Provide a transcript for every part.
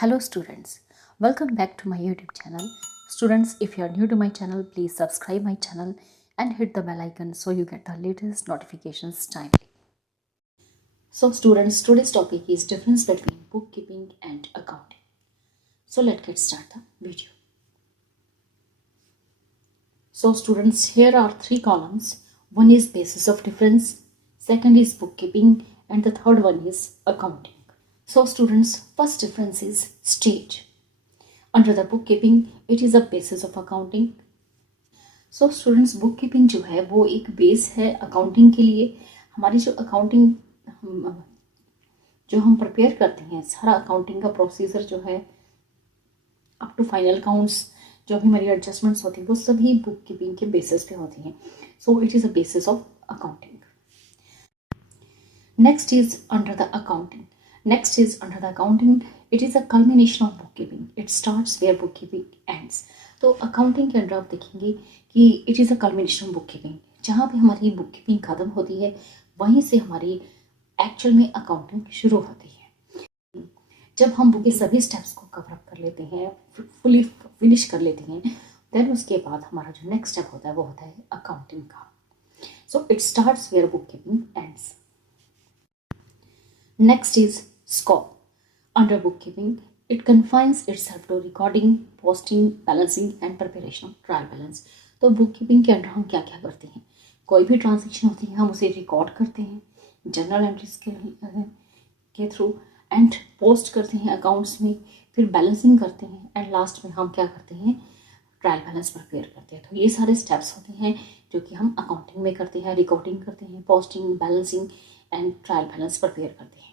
Hello students, welcome back to my YouTube channel. Students, if you are new to my channel, please subscribe my channel and hit the bell icon so you get the latest notifications timely. So students, today's topic is difference between bookkeeping and accounting. So let's get started the video. So students, here are three columns. One is basis of difference, second is bookkeeping, and the third one is accounting. So students, first difference is stage. Under the bookkeeping, it is a basis of accounting. So students, bookkeeping जो है वो एक base है accounting के लिए. हमारी जो accounting जो हम प्रिपेयर करते हैं, सारा अकाउंटिंग का प्रोसीजर जो है अप टू फाइनल अकाउंट्स, जो भी हमारी एडजस्टमेंट्स होती हैं वो सभी बुककीपिंग के बेसिस पे होती हैं. So it is a basis of accounting. Next is under the accounting. Next is under the accounting. It is a culmination of bookkeeping. It starts where bookkeeping ends. तो accounting के अंदर आप देखेंगे कि it is a culmination of bookkeeping. जहाँ पे हमारी bookkeeping खत्म होती है वहीं से हमारी एक्चुअल में अकाउंटिंग शुरू होती है. जब हम बुक के सभी स्टेप्स को कवर अप कर लेते हैं, फुली फिनिश कर लेते हैं, देन उसके बाद हमारा जो नेक्स्ट स्टेप होता है वो होता है अकाउंटिंग का. So it starts where bookkeeping ends. Next is scope. Under bookkeeping, it confines itself to recording, posting, balancing and preparation of trial balance. तो bookkeeping के अंदर हम क्या क्या करते हैं? कोई भी ट्रांजेक्शन होती है हम उसे रिकॉर्ड करते हैं जर्नल एंट्रीज के थ्रू, एंड पोस्ट करते हैं अकाउंट्स में, फिर बैलेंसिंग करते हैं, एंड लास्ट में हम क्या करते हैं, ट्रायल बैलेंस प्रिपेयर करते हैं. तो ये सारे स्टेप्स होते हैं जो कि हम अकाउंटिंग में करते हैं. रिकॉर्डिंग करते हैं, posting, balancing and trial balance prepare करते हैं.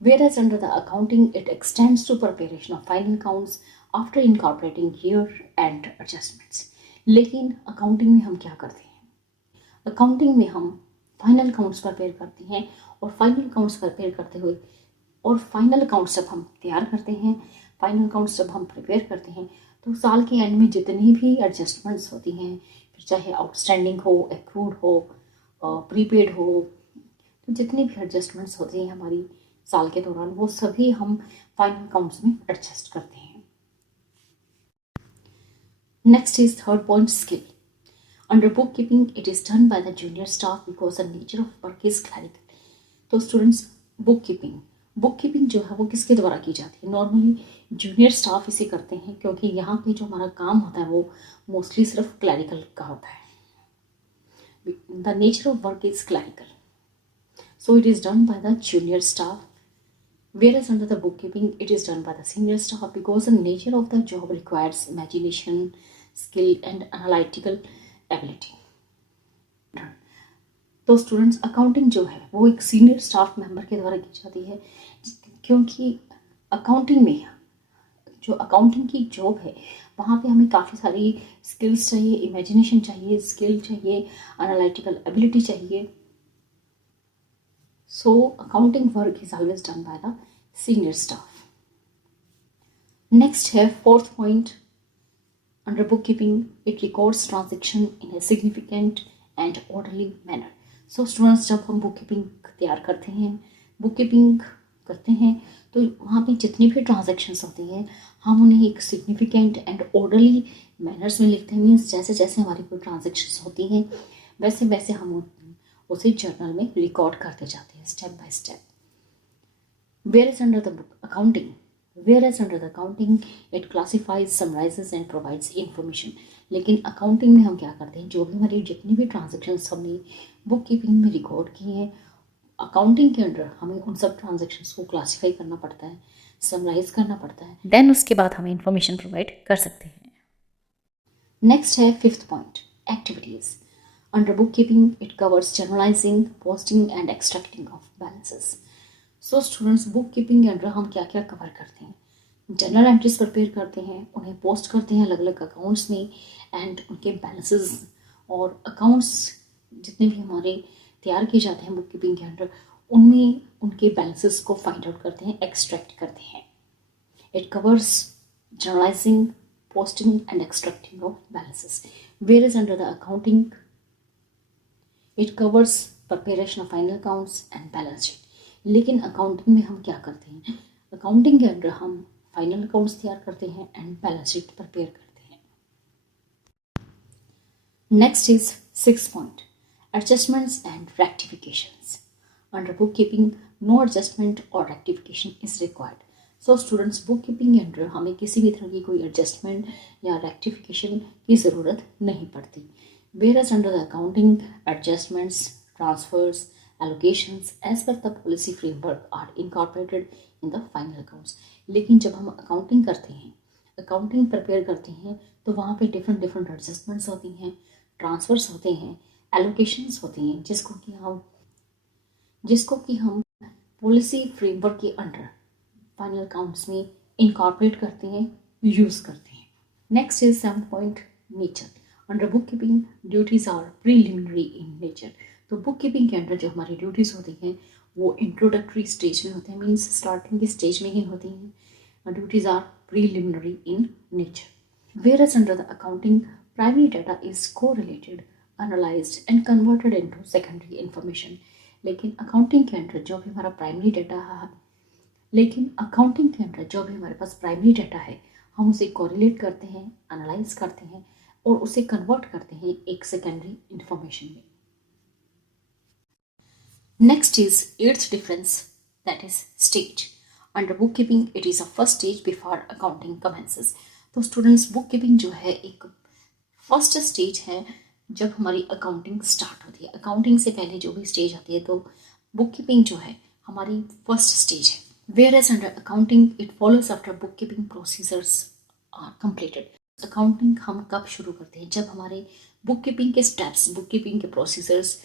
Whereas under the accounting, it extends to preparation of final accounts after incorporating year-end adjustments. लेकिन अकाउंटिंग में हम क्या करते हैं? अकाउंटिंग में हम फाइनल अकाउंट्स प्रिपेयर करते हैं, और फाइनल अकाउंट्स प्रिपेयर करते हुए और फाइनल अकाउंट्स जब हम तैयार करते हैं, फाइनल अकाउंट्स जब हम प्रिपेयर करते हैं, तो साल के एंड में जितनी भी एडजस्टमेंट्स होती हैं, फिर चाहे आउटस्टैंडिंग हो, एक्रूड हो, प्रीपेड हो, तो जितनी भी एडजस्टमेंट्स होती हैं हमारी साल के दौरान, वो सभी हम फाइनल अकाउंट्स में एडजस्ट करते हैं. Next is third point, skill. Under book keeping it is done by the junior staff because the nature of work is clerical. तो स्टूडेंट्स, बुक कीपिंग जो है वो किसके द्वारा की जाती है? नॉर्मली जूनियर स्टाफ इसे करते हैं, क्योंकि यहाँ पे जो हमारा काम होता है वो मोस्टली सिर्फ क्लैरिकल का होता है. The nature of work is clerical, so it is done by the junior staff, whereas under the bookkeeping it is done by the senior staff because the nature of the job requires imagination, skill and analytical ability. तो students, accounting जो है वो एक senior staff member के द्वारा की जाती है, क्योंकि अकाउंटिंग में जो अकाउंटिंग की जॉब है वहाँ पे हमें काफ़ी सारी स्किल्स चाहिए, इमेजिनेशन चाहिए, स्किल चाहिए, एनालिटिकल एबिलिटी चाहिए. So accounting work is always done by the senior staff. Next है fourth point. Under bookkeeping, it records transaction in a significant and orderly manner. So students, जब हम bookkeeping तैयार करते हैं, bookkeeping करते हैं, तो वहाँ पे जितनी भी ट्रांजेक्शन्स होती हैं हम उन्हें एक सिग्निफिकेंट एंड ऑर्डरली मैनर्स में लिखते हैं. मीन्स जैसे जैसे हमारी कोई ट्रांजेक्शन्स होती हैं वैसे वैसे हम उसे जर्नल में रिकॉर्ड करते जाते हैं step by step. Whereas under the accounting it classifies, summarizes and provides information. लेकिन अकाउंटिंग में हम क्या करते हैं, जो भी हमारी जितनी भी ट्रांजेक्शन्स हमने बुक कीपिंग में रिकॉर्ड की हैं, अकाउंटिंग के अंदर हमें उन सब ट्रांजेक्शन्स को क्लासीफाई करना पड़ता है, समराइज करना पड़ता है, देन उसके बाद हमें इंफॉर्मेशन प्रोवाइड कर सकते हैं. नेक्स्ट है fifth point, activities. Under bookkeeping, it covers journalizing, posting and extracting of balances. So students, bookkeeping के अंदर हम क्या क्या कवर करते हैं? जर्नल एंट्रीज प्रिपेयर करते हैं, उन्हें पोस्ट करते हैं अलग अलग अकाउंट्स में, एंड उनके बैलेंसेस और अकाउंट्स जितने भी हमारे तैयार किए जाते हैं बुककीपिंग के अंदर, उनमें उनके बैलेंसेस को फाइंड आउट करते हैं, एक्सट्रैक्ट करते हैं. It covers journalising, posting and extracting of balances. Whereas under the accounting, it covers preparation of final accounts and balance sheet. लेकिन अकाउंटिंग में हम क्या करते हैं? अकाउंटिंग के अंदर हम फाइनल अकाउंट्स तैयार करते हैं एंड बैलेंस शीट प्रिपेयर करते हैं। Next is 6 point, adjustments and rectifications. Under book keeping no adjustment और rectification is required. So students, book keeping के अंडर हमें किसी भी तरह की कोई एडजस्टमेंट या रेक्टिफिकेशन की ज़रूरत नहीं पड़ती। Whereas under the accounting, adjustments, transfers, allocations as per the policy framework are incorporated in the final accounts। लेकिन जब हम अकाउंटिंग करते हैं, अकाउंटिंग प्रिपेयर करते हैं, तो वहाँ पे डिफरेंट डिफरेंट एडजस्टमेंट्स होती हैं, ट्रांसफर्स होते हैं, एलोकेशंस होती हैं, जिसको कि हम पॉलिसी फ्रेमवर्क के अंडर फाइनल अकाउंट्स में इनकॉर्पोरेट करते हैं, यूज़ करते हैं। Next is 7 point, nature. Under book keeping duties are preliminary in nature. तो बुक कीपिंग के अंडर जो हमारी ड्यूटीज़ होती हैं वो इंट्रोडक्टरी स्टेज में होते हैं, मीन्स स्टार्टिंग की स्टेज में ही होती हैं। Duties are preliminary in nature. Whereas under the accounting primary data is correlated, analysed and converted into secondary information. लेकिन अकाउंटिंग के अंडर जो भी हमारा प्राइमरी डाटा है, हमारे पास प्राइमरी डाटा है, हम उसे कोरिलेट करते हैं, एनालाइज करते हैं और उसे कन्वर्ट करते हैं एक सेकेंडरी इंफॉर्मेशन में। Next is 8th difference, that is stage. Under bookkeeping, it is a first stage before accounting commences. तो स्टूडेंट्स, बुक कीपिंग जो है एक फर्स्ट स्टेज है जब हमारी अकाउंटिंग स्टार्ट होती है। अकाउंटिंग से पहले जो भी स्टेज आती है, तो बुक कीपिंग जो है हमारी फर्स्ट स्टेज है। Whereas under accounting, it follows after bookkeeping procedures are completed. Accounting हम कब शुरू करते हैं? जब हमारे बुक कीपिंग के स्टेप्स, बुक कीपिंग के प्रोसीजर्स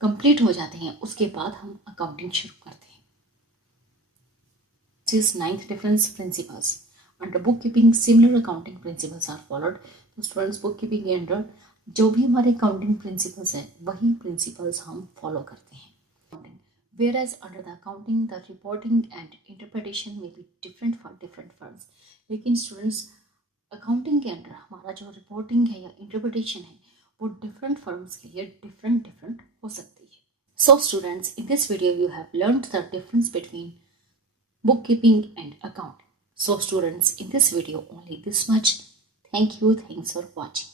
कंप्लीट हो जाते हैं, उसके बाद हम अकाउंटिंग शुरू करते हैं। This is 9th difference, principles. Under book keeping similar accounting principles are followed. तो स्टूडेंट्स, बुक कीपिंग के अंडर जो भी हमारे अकाउंटिंग प्रिंसिपल्स हैं वही प्रिंसिपल्स हम फॉलो करते हैं। Whereas under the accounting, the reporting and interpretation may be different for different firms। लेकिन स्टूडेंट्स, अकाउंटिंग के अंडर हमारा जो रिपोर्टिंग है या इंटरप्रिटेशन है वो डिफरेंट फर्म्स के लिए डिफरेंट हो सकती है। So students, in this video you have learned the difference between bookkeeping and accounting। So students, in this video only this much. Thank you. Thanks for watching.